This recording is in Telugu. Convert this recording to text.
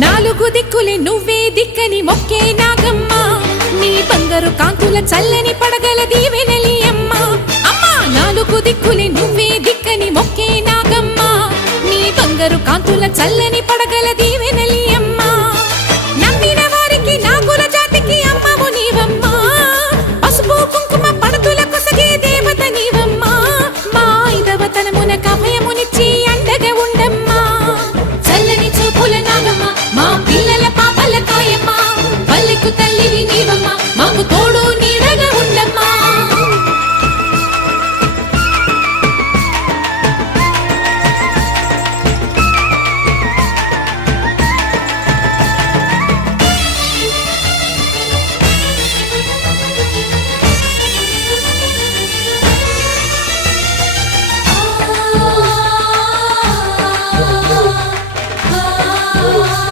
నాలుగు దిక్కులే నువ్వే దిక్కని మొక్కే నాగమ్మ నీ బంగారు కాంతుల చల్లని పడగల దీవెనలి అమ్మ అమ్మా నాలుగు దిక్కులే నువ్వే దిక్కని మొక్కే నాగమ్మ నీ బంగారు కాంతుల చల్లని పడగల